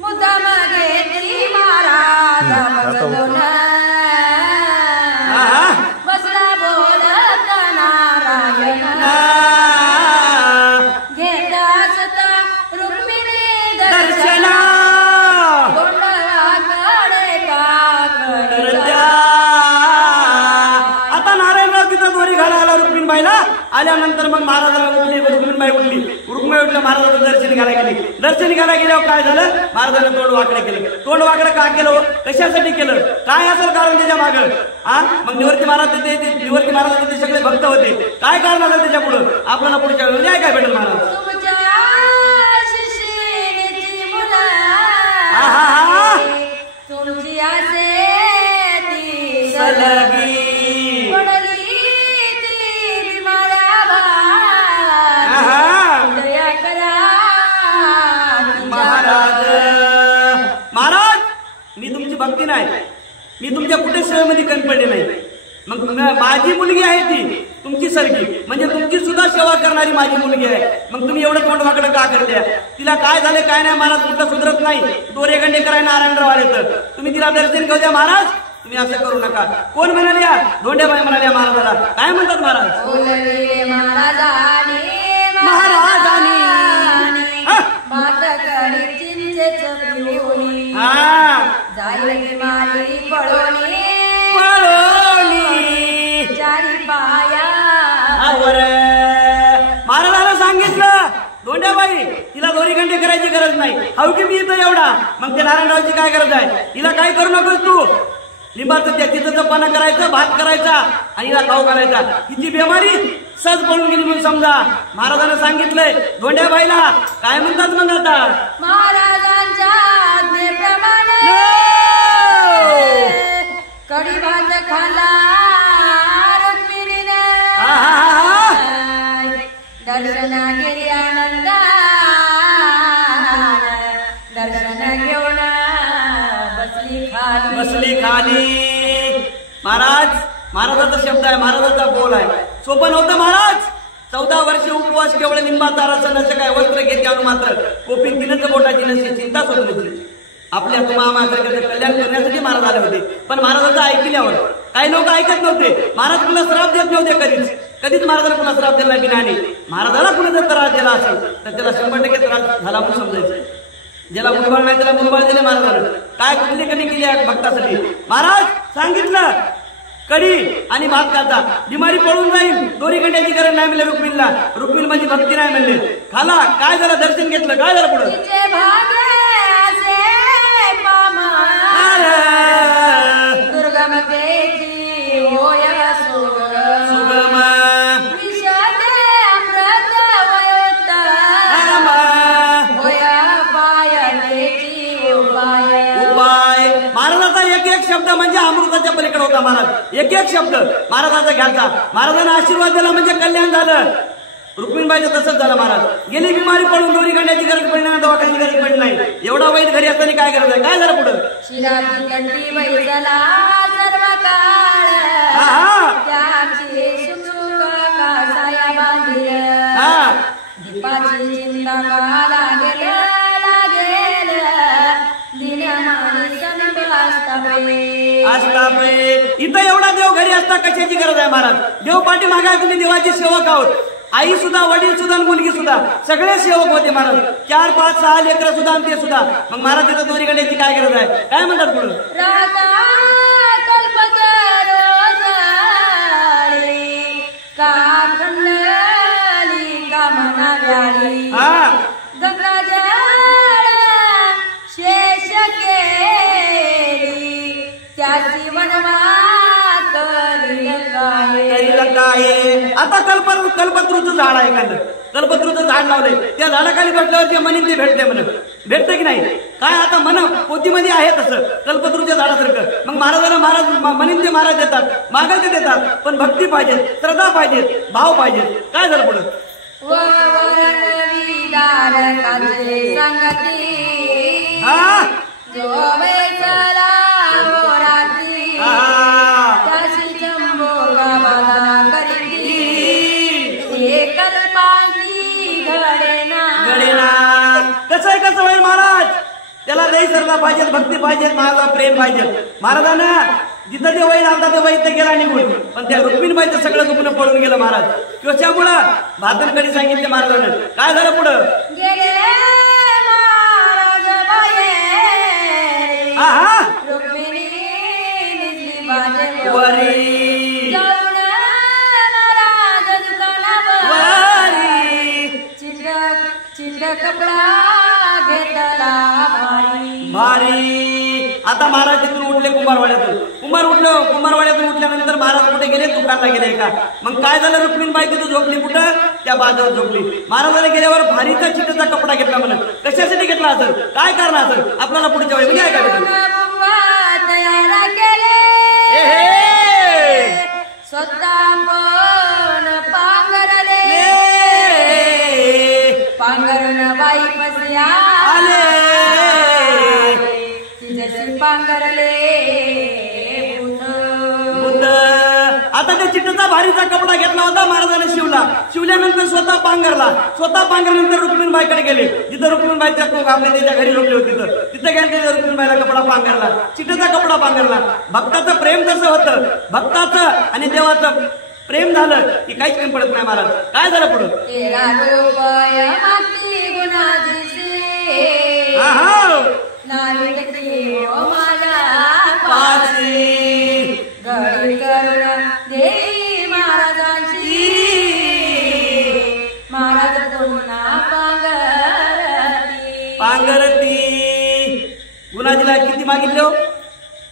मुद्दाम घेतली महाराज बसलून बसला बोलत नारायण घेत असता रुक्मिणी दर्शना गोंधळाकडे काकडे आता नारायणराव तिथं दोरी घालायला रुक्मिणीबाईला आल्यानंतर मग महाराजाला उठली रुक्मिणीबाई उठली उठलं महाराजाचं दर्शन घ्यायला गेली दर्शन घ्यायला गेल्यावर काय झालं महाराजांनी तोंड वाकडं केलं तोंड वाकडं का केलं कशासाठी केलं काय असेल कारण त्याच्या मागं मग निवर्ती महाराज निवर्ती महाराज ते सगळे भक्त होते काय कारण आलं त्याच्या पुढं आपल्याला पुढच्या वेळेला काय भेटेल महाराज तुमची आसे ती सलगी भक्ती नाही मी तुमच्या कुठे सेवेमध्ये कमी पडले नाही मग माझी मुलगी आहे ती तुमची सारखी म्हणजे तुमची सुद्धा सेवा करणारी माझी मुलगी आहे मग तुम्ही एवढं तोंड वाकडं का करते तिला काय झालं काय नाही महाराज कुठं सुधरत नाही दोरेखंडे करायला नारायणराव आले तर तुम्ही तिला दर्शन घेऊ द्या महाराज तुम्ही असं करू नका कोण म्हणाल्या धोंड्याबाई म्हणाल्या महाराजाला काय म्हणतात महाराज महाराजांनी जाईल मारी पळोनी चारी पायावर महाराजाला सांगितलं धोंड्याबाई तिला दोरीखंडे करायची गरज नाही हाऊ की मी इथं एवढा मग ते नारायणरावची काय गरज आहे हिला काय करू नकोस तू लिंबाचं त्या तिथं जपाना करायचं भात करायचा आणि हिला खाऊ करायचा हिची बिमारी सहज पळून गेली म्हणून समजा महाराजांना सांगितलंय धोंड्याबाईला काय म्हणतात मग आता महाराजांच्या आज्ञेप्रमाणे कडी भात खाला रुक्मिणीने दर्शना गेली आनंदा दर्शन घेऊन बसली खाली महाराजाचा शब्द आहे महाराजाचा बोल आहे सोपं नव्हतं महाराज 14 वर्ष उपवास केवळ लिंबाचा रस नसे काय वस्त्र घेत आणून मात्र कोपी तिनच बोटाची नसते चिंताच होत नव्हती आपल्या तुम्हाला कल्याण करण्यासाठी महाराज आले होते पण महाराजांचं ऐकल्यावर काही लोक ऐकत नव्हते महाराज कुणा श्राप देत नव्हते कधीच महाराजांना कुणा श्राप दिला की नाही महाराजाला कुणा जर त्रास दिला असेल तर त्याला 100% त्रास झाला म्हणून समजायचं ज्याला मुलबाळ नाही त्याला मुलबाळ दिले महाराजांना काय कुठली कधी केली आहे भक्तासाठी महाराज सांगितलं कडी आणि भात खाता बिमारी पळून जाईल दोरीखंड्याची गरज नाही म्हणले रुक्मिणी माझी भक्ती नाही म्हणले खाला काय झालं दर्शन घेतलं काय झालं पुढे दुर्गमतेची होय सुगम महाराजांचा एक शब्द म्हणजे अमृताच्या पलीकडे होता महाराज एक शब्द महाराजांचा घ्यायचा महाराजांना आशीर्वाद दिला म्हणजे कल्याण झालं रुक्मिणीबाईचं तसंच झालं महाराज गेली बिमारी पडून दोरी काढण्याची गरज पडली नाही दवाखान्याची गरज पडली नाही एवढा वाईट घरी असताना काय गरज आहे काय झालं पुढं शिराची कंठी बैसला सर्व काळ त्याची सुखा कासाया बांधिल दीपाची चिंता का लागेल इथं एवढा देव घरी असता कशाची गरज आहे महाराज देव पाठी मागाय तुम्ही देवाची सेवक आहोत आई सुद्धा वडील सुद्धा मुलगी सुद्धा सगळे सेवक होते महाराज 4, 5, 6 लेकरं सुद्धा आणि ते सुद्धा मग महाराज तिथं दोरी काढण्याची काय गरज आहे काय म्हणतात पुढे आता कल्पतरूचं झाड आहे एखादं कल्पतरूचं झाड लावलंय त्या झाडाखाली बसल्यावर जे म्हणेन ते भेटते म्हण भेटते की नाही काय आता मन पोतीमध्ये आहे तसं कल्पतरूच्या झाडासारखं मग महाराजांना महाराज म्हणेन ते महाराज देतात मागायचे देतात पण भक्ती पाहिजे श्रद्धा पाहिजे भाव पाहिजे काय झालं पुढं त्याला लई सरला पाहिजे, भक्ती पाहिजे, महाराज प्रेम पाहिजे. महाराजांना जिथं ते वैन आता ते वैन ते गेला निघून, पण त्या रुक्मिणबाईचं सगळं दुखणं पळून गेलं महाराज. कशामुळं? भातनकडे सांगितले महाराजांना. काय झालं पुढं? गेले महाराज बाहेर, हा रुक्मिणी निजली बाजे वरी जाऊन महाराज दुकानावर वरी चिंड कपडा घेतला भारी भारी. आता महाराज तिथून उठले कुंभारवाड्यातून. कुंभारवाड्यातून उठल्यानंतर महाराज कुठे गेले? दुकानला गेले का? मग काय झालं? रुक्मिणबाई तिथं झोपली. कुठं? त्या बाजावर झोपली. महाराजांनी गेल्यावर भारीचा चिठ्ठीचा कपडा घेतला म्हणून. कशासाठी घेतला असेल? काय कारण असेल? आपल्याला पुढच्या वेळी म्हणजे ऐकायला तयार केले स्वतः पण पांघरले, पांघरण बाई पसया आले तिच्याशी पांघरले बुद्ध. आता त्या चिठ्ठीचा भारीचा कपडा घेतला होता महाराजांनी, शिवल्यानंतर स्वतः पांघरल्यानंतर रुक्मिणबाईकडे गेले. जिथं रुक्मिणबाई आपल्या त्याच्या घरी झोपली होती तिथं गेले. रुक्मिणबाईला कपडा पांघरला, चिठ्ठीचा कपडा पांघरला. भक्ताचं प्रेम कसं होतं? भक्ताचं आणि देवाचं प्रेम झालं की काहीच कमी पडत नाही महाराज. काय झालं पुढं? 13 रुपये मागती गुणाजीचे नाही टकी हो माझ्या पाशी, घडी करून देई महाराजांची, महाराज पुन्हा पांघरती. गुणाजीला किती मागितले हो?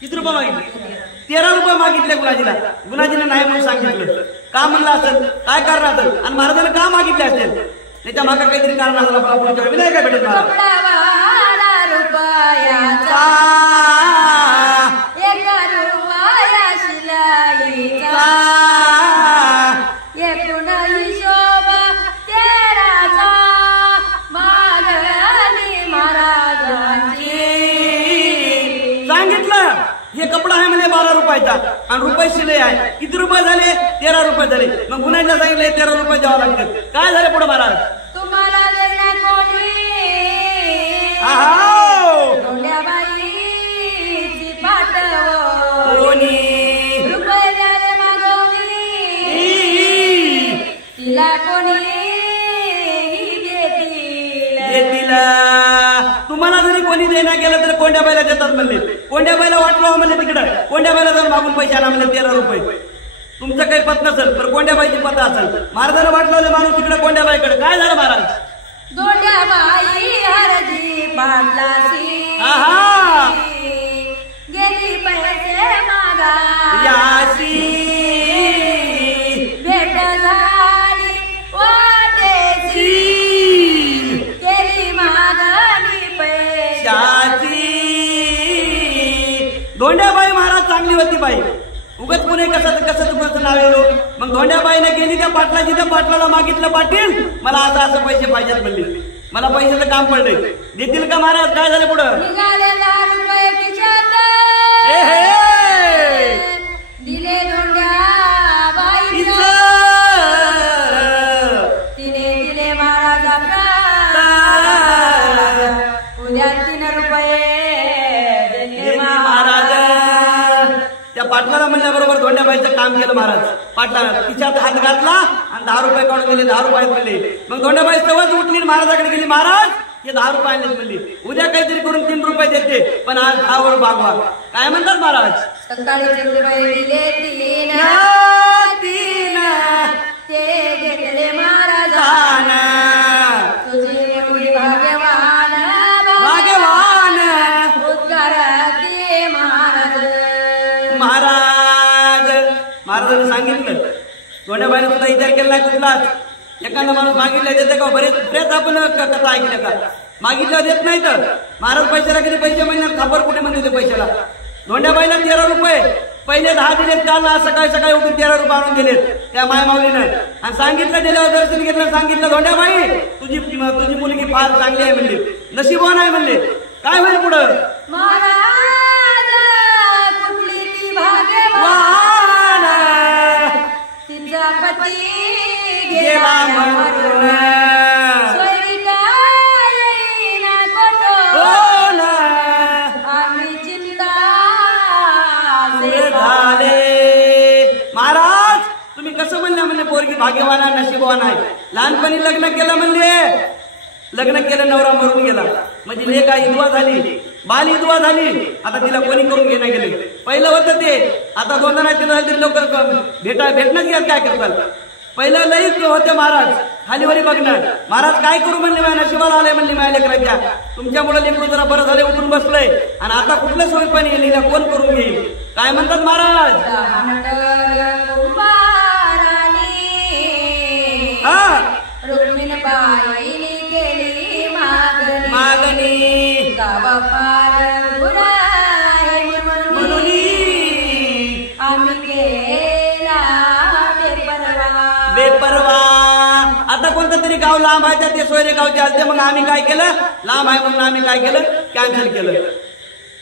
किती रुपये मागितले? 13 रुपये मागितले गुणाजीला. गुणाजीने नाही म्हणून सांगितलं. का म्हणलं असेल? काय कारण असेल? आणि महाराजांना का मागितले असेल? त्याच्या मागे काहीतरी कारण असेल. आपला पुढच्या वेळी नाही काय भेटेल मला. रुपयाचा 1 रुपया शिलाईचा, एकूण हिशोब 13चा मागणी महाराजांची. सांगितलं हे कपडा आहे म्हणजे 12 रुपयाचा आणि रुपये शिलाई आहे. किती रुपये झाले? 13 रुपये झाले. मग गुणाजीला सांगितले 13 रुपये द्यावं लागतात. काय झाले पुढे महाराज? तुम्हाला जर ना कोणी धोंड्याबाईची पाठव कोणी रुपये द्यायला मागवली, तिला कोणी देतील. तुम्हाला जरी कोणी देण्या गेलं तर कोंड्याबाईला देतात म्हणले. कोंड्याबाईला वाटलं म्हणले तिकडं. कोंड्याबाईला जाऊन मागून पैसे आणा म्हणले 13 रुपये. तुमचं काही पत नसेल पण कोंड्याबाईची पत असेल. महाराजांना वाटलं माणूस तिकडे कोंड्याबाईकडे. काय झालं महाराज? धोंड्याबाई हरजी पाटलाशी गेली पैसे मागा याशी, भेट झाली वाटेची, केली मागणी पैशाची. धोंड्याबाई महाराज चांगली होती बाई. उगत पुणे कसं नाव येलो. मग धोंड्याबाईने गेली त्या पाटलाची. त्या पाटलाला मागितलं, पाटील मला असं पैसे पाहिजेत म्हणले. मला पैशाचं काम पडलंय, देतील का महाराज? काय झालं पुढं? निघाले 10 रुपये खिशात, दिले धोंड्याबाईला, तिने दिले महाराजांना. उद्या 3 रुपये देते महाराज. त्या पाटलाला म्हणल्याबरोबर धोंड्याबाईचं काम केलं महाराज. पाटलाला तिच्यात हात घातला आणि 10 रुपये काढून दिले. 10 रुपये म्हणले. मग धोंड्याबाई तेव्हाच उठली महाराजाकडे गेली. महाराज हे 10 रुपये आणले म्हणली. उद्या काहीतरी करून 3 रुपये देते पण आज 10 वर भागवा. काय म्हणतात महाराज? सकाळी 3 रुपये दिले 3 ते घेतले महाराजांना. तुझी मुलगी भाग्यवान भाग्यवान उद्गारते महाराज. महाराजांनी सांगितलं. धोंड्याबाईने सुद्धा विचार केला नाही कुठलाच. एखादा माणूस मागितलं देते का? बरेच आपण कथा ऐकल्या का? मागितलं देत नाही तर महाराज पैशाला किती पैसे म्हणणार? खबर कुठे म्हणते ते पैशाला? धोंड्याबाईला 13 रुपये पहिले 10 दिलेत. काल सकाळी उठून 13 रुपये आणून दिलेत त्या मायमाऊलीनं. आणि सांगितलं दिल्यावर दर्शन घेतलं. सांगितलं धोंड्याबाई तुझी मुलगी फार चांगली आहे म्हणली, नशीबवान आहे म्हणले. काय होईल पुढं? महाराज कुठली ती भाग्यवान, तिचा पती गेला मरून, सोयरीका येईना कोण, ती भाग्यवान आहे, नशीबवान आहे. लहानपणी लग्न केलं म्हणजे लग्न केलं नवरा मरून गेला म्हणजे लेक आहे विधवा झाली, बाल विधवा झाली. आता तिला कोणी करून घेणं गेले. पहिलं होतं ते, आता 2 जण तिला लोक भेटणंच गेलं. काय करतात? पहिलं लई होते महाराज खालीवरी बघणार. महाराज काय करू म्हणले, माझ्या नशिबाला आले म्हणले, माझ्या लेकराच्या तुमच्यामुळे लेकरू जरा बरं झाले उठून बसलंय आणि आता कुठलं सोय पण येईल, कोण करून घेईल? काय म्हणतात महाराज? रुक्मिणीबाईने केली मागणी गावा पार गुराय म्हणून आम्ही केला बेपरवा. आता कोणतं तरी गाव लांब आहे, ते सोयरे गावचे आलते. मग आम्ही काय केलं, लांब आहे म्हणून आम्ही काय केलं, कॅन्सल केलं.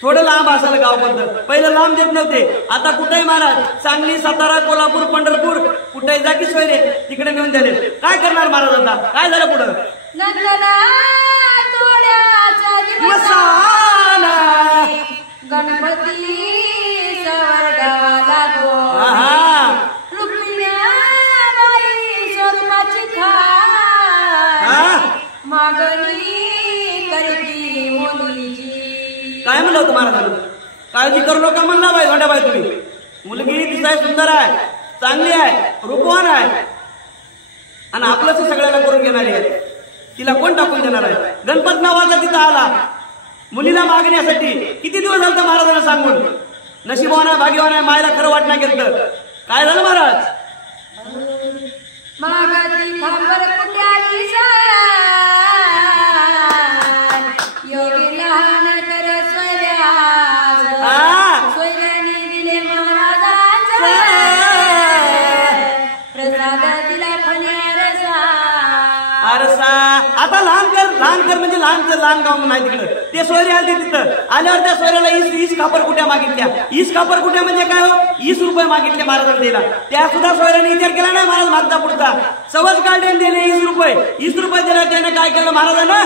थोडं लांब असायला गाव कोणतं, पहिलं लांब देत नव्हते. आता कुठेही महाराज, सांगली, सातारा, कोल्हापूर, पंढरपूर कुठेही जा की सोयरे तिकडे नेऊन दिले. काय करणार महाराज? आता काय झालं पुढं? गणपती स्वर्गाला रुक्मिणीबाई स्वरूपाची मागणी करती मुलीची. काय म्हणलं होतं महाराजांना? काळजी करू नका म्हणला बाई, धोंड्याबाई तुम्ही. मुलगी दिसाय सुंदर आहे, चांगली आहे, रूपवान आहे आणि आपलंच सगळ्याला करून घेणारी आहे. तिला कोण टाकून देणार आहे? गणपत नावाचा तिथं आला मुलीला मागण्यासाठी. किती दिवस झालं महाराजांना सांगून? नशिबवान आहे, भाग्यवान आहे, मायला खरं वाटणं गेलं. काय झालं महाराज? मागती खबर कुठे योगी लहान कर सोयऱ्याने दिले महाराजांचा प्रसाद दिला फण्यारसा. आरसा. आता लहान कर म्हणजे लहान गाव म्हणून आहे तिकडं. ते सोयरे आले तिथं. आल्यावर त्या सोयऱ्याला ईस खापर कुठ्या मागितल्या. ईस खापर कुठ्या म्हणजे काय हो? 20 रुपये मागितले महाराजांना द्यायला. त्या सुद्धा सोयऱ्याने विचार केला नाही महाराज मागचा पुढचा. सवच काढले दिले 20 रुपये. 20 रुपये दिला. त्याने काय केलं महाराजांना?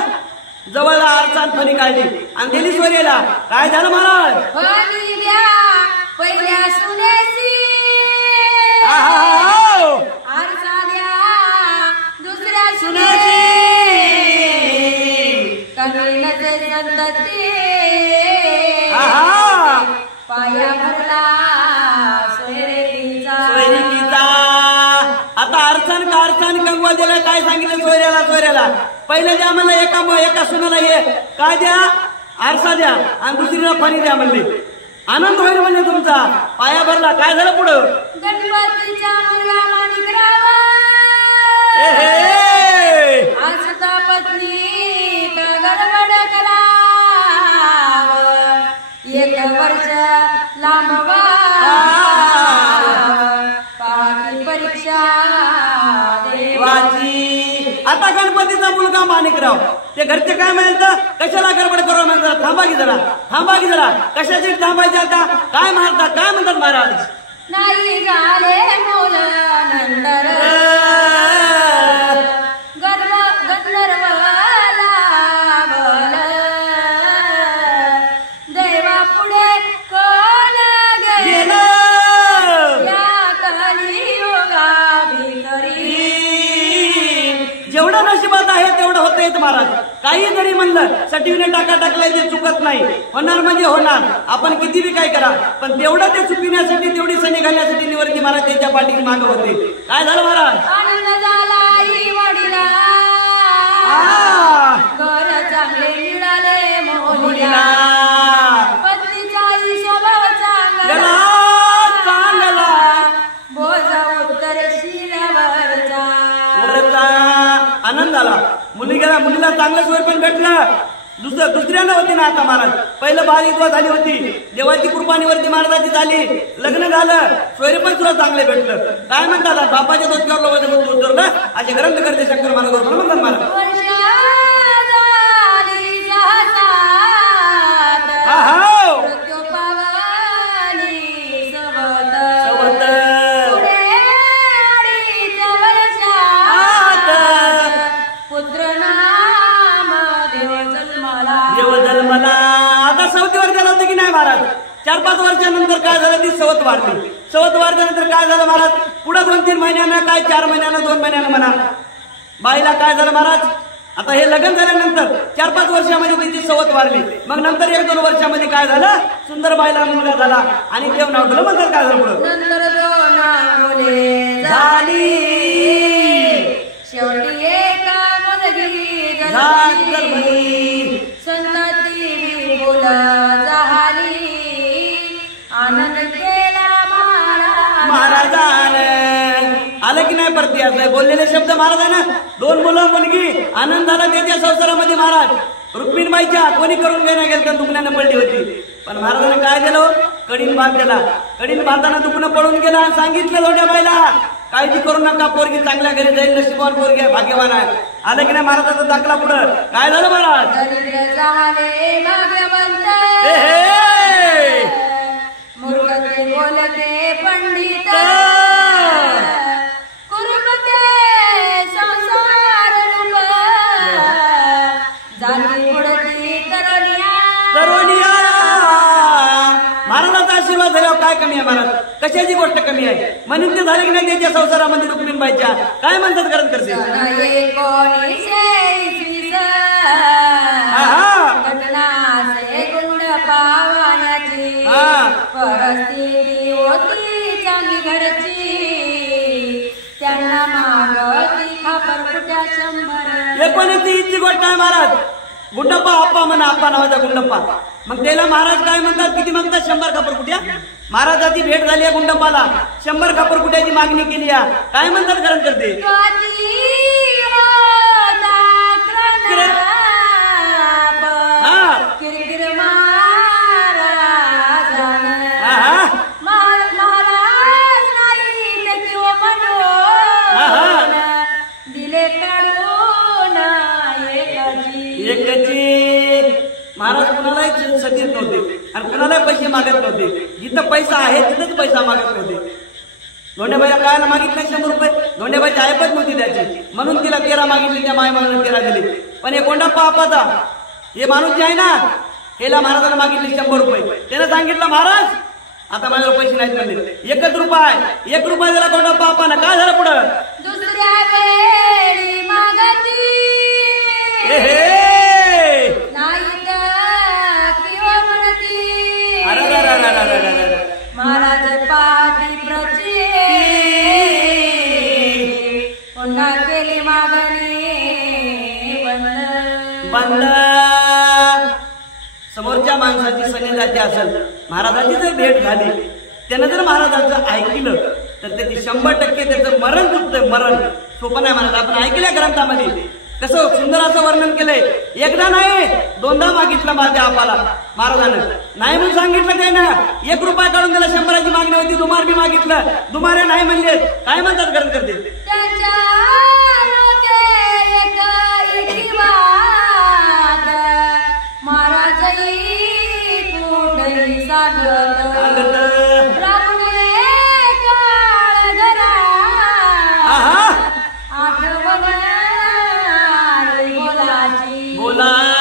जवळला आरसा फणी काढली आणि दिली सोयऱ्याला. काय झालं महाराज? फणी द्या पहिल्या सुनेची, आरसा द्या दुसऱ्या सुनेची. पाया भरला सोयरीचा. आता आरसान का आरसान कंगवा दिला. काय सांगितलं सोयऱ्याला? पहिलं द्या म्हणलं एका सुनाला हे काय द्या, आरसा द्या आणि दुसरीला फणी द्या म्हणले. आनंद होईल म्हणजे तुमचा. पाया भरला. काय झालं पुढं? गणपतीचा मुलगा माणिकराव आसता पत्नी गडबड करा. 1 वर्ष लांबवा पाठी परीक्षा देवाची. आता गणपतीचा मुलगा माणिकराव. ते घरचे काय म्हणतात? कशाला गडबड करू म्हणतात? थांबा की जरा. कशाची थांबायची? आता काय म्हणतात? काय म्हणतात महाराज? नाही झाले मूल नंदर महाराज. काही जरी म्हणलं सटिवने टाकलाय ते चुकत नाही. होणार म्हणजे होणार. आपण किती बी काय करा पण तेवढं ते चुकविण्यासाठी, तेवढी सणी घालण्यासाठी निवृत्ती महाराज त्यांच्या पाठीची मागं होते. काय झालं महाराज? आनंद झाला आई वडिला घर चांगले मिळाले मुलीला. पत्नीचाही स्वभाव चांगला बोजा उत्तर शिरावरचा. आनंद झाला. मुलीला चांगलं सोय पण भेटलं. दुसऱ्याला होती ना आता महाराज. पहिलं बाल विधवा झाली होती. देवाची कृपानीवरती महाराजाची झाली. लग्न झालं. सोयरे पण तुला चांगले भेटलं. काय म्हणतात? बापाच्या डोक्यावर उतरलं असे ग्रंथ करते शंकर महाराज म्हणतात महाराज. 4-5 वर्षानंतर काय झालं, ती सवत वाढली. सवत वाढल्यानंतर काय झालं महाराज, पुढे 2-3 महिन्यानं, काय 4 महिन्यानं, 2 महिन्यानं म्हणा, बाईला काय झालं महाराज, आता हे लग्न झाल्यानंतर 4-5 वर्षामध्ये तिची सवत वाढली. मग नंतर 1-2 वर्षामध्ये काय झालं, सुंदर बाईला मुलगा झाला आणि देव नाव ठेवलं. म्हणतात काय झालं पुढं, नंतर 2 मुले झाली, शेवटी एका मुलगी झाली, संतती बोल झाली, आनंद केला महाराजानं. आलं की नाही परती, असं बोललेले शब्द महाराज आहे ना. 2 मुलं मुलगी, आनंद झाला त्याच्या संसारामध्ये. महाराज रुक्मिणबाईच्या कोणी करून घेणं गेलं तर दुखण्यानं पडली होती, पण महाराजांनी काय दिलं, कडीन बांध दिला. कडीन बांधताना दुखणं पळून गेला आणि सांगितलं धोंड्याबाईला, काळजी करू नका, पोरगी चांगल्या घरी जाईल, नशिबान पोरगी आहे, भाग्यवान आहे. आलं की नाही महाराजाचा दाखला पुढं. काय झालं महाराज, दरिद्र झाले भाग्यवंत, मूर्खते बोलते पंडित, कुरुपते संसार रूप, जाती बुडती तरुणिया. महाराजांचा आशीर्वाद झाल्यावर काय कमी आहे महाराज, कशाची गोष्ट कमी आहे. म्हणून ते झाले की नाही त्याच्या संसारामध्ये रुक्मिणबाईच्या. काय म्हणतात करत करते, 1921 घटनाचे गुंड पावाण्याची, परिस्थिती होती चांगली घरची, त्यांना मागती खापर कुठ्या 100. 1930 ची गोष्ट आहे महाराज. गुंडप्पा आप्पा म्हणा, आप्पा नावाचा गुंडप्पा. मग त्याला महाराज काय म्हणतात, किती मागतात, 100 खापरकुट्या. महाराजाची भेट झाली आहे गुंडप्पाला, 100 खापरकुट्याची मागणी केली आहे. काय म्हणतात करत करते, किरकिर महाराज नाही किंवा म्हणून दिले काढून एकची. महाराज कुणालाही सतीत नव्हते आणि कुणालाही पैसे मागत नव्हते. जिथं पैसा आहे तिथंच पैसा मागत नव्हते. धोंड्याबाईला काय मागितलं 100 रुपये, धोंड्याबाईची ऐपत नव्हती त्याची, म्हणून तिला 13 मागितली, त्या मायमानं 13 दिली. पण हे कोंडाप्पा आपाचा हे माणूस जे आहे ना, हेला महाराजांना मागितले 100 रुपये. त्यानं सांगितलं महाराज आता माझ्यावर पैसे नाहीत म्हणले, 1 रुपया, 1 रुपया दिला कोंडाप्पा आपानं. काय झालं पुढं, दुसऱ्या वेळी मागती महाराज पाठी प्रचे, पुन्हा केली मागणी बंद. समोरच्या माणसाची सनी जाती असेल, महाराजांची जर भेट झाली, त्यानं जर महाराजांचं ऐकलं तर त्याची 100% त्याचं मरण चुकतंय. मरण सोपं नाही महाराज. आपण ऐकल्या ग्रंथामध्ये कसं सुंदर असं वर्णन केलंय. एकदा नाही 2दा मागितलं माझ्या आपाला महाराजानं, नाही म्हणून सांगितलं त्यानं. 1 रुपया काढून त्याला 100ची मागणी होती. दुमार बी मागितलं, दुमारे नाही म्हणले. काय म्हणतात करत करते, महाराजही कुठेही सांगत बोला